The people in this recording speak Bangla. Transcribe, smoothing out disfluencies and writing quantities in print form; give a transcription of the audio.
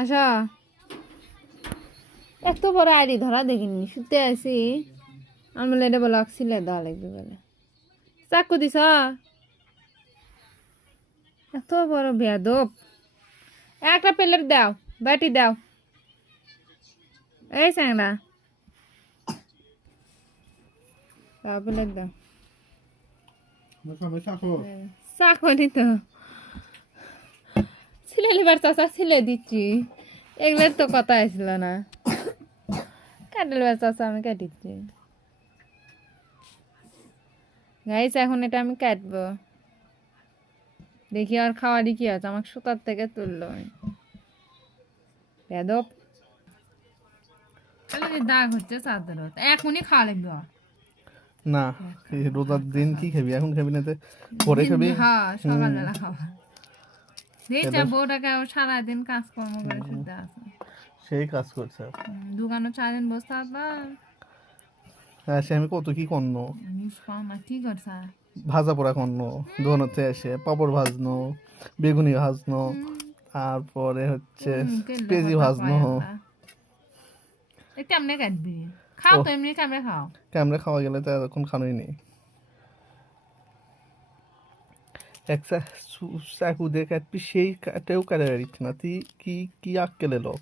আসো, এত বড় আইডি ধরা দেখিনি, শুতে আছি। আমার এটা বলে অক্সিলে দেওয়া লাগবে বলে চাকু দিছ। এত বড় বেয়াদব। একটা প্লেট দাও, বাটি দাও। এই স্যাংরা, দাও প্লেট দাও। চাকু নি তো ছিলে লিবার চাষা ছিলে দিচ্ছি। এগুলোর তো কথা আসছিল না। কাটে লিবার চাষা আমি কাটিচ্ছি। গাইস এখন এটা আমি কাটবো। দেখি আর খাওয়ারই কি আছে, আমাকে সুতার থেকে তুললো। বেদব দাগ হচ্ছে চাদর, এখনই খাওয়া লাগবে। না, এই রোজার দিন কি খাবি? এখন খাবি না, পরে খাবি। হ্যাঁ, সকালবেলা খাওয়া। দেখছা এটা বউটাকে সারাদিন কাজকর্ম করে শুতে আছে। সেই কাজ করছে। দোকানে সারাদিন বসতে হবে। হ্যাঁ, সে আমি কত কি করনো, কি করছে? ভাজা পোড়া করনো, দোকানতে এসে পাপড় ভাজনো, বেগুনি ভাজনো, তারপরে হচ্ছে পেঁয়াজি ভাজনো। কেমনে কাটবি? খাও ও তো এমনি কেমনে খাও? ক্যামেরা খাওয়া গেলে তো এতক্ষণ খানোই নেই। এক চাকু দিয়ে কাটবি, সেই কাটেও কাটে দিচ্ছে না। তুই কি কি আক্কেলে লোক।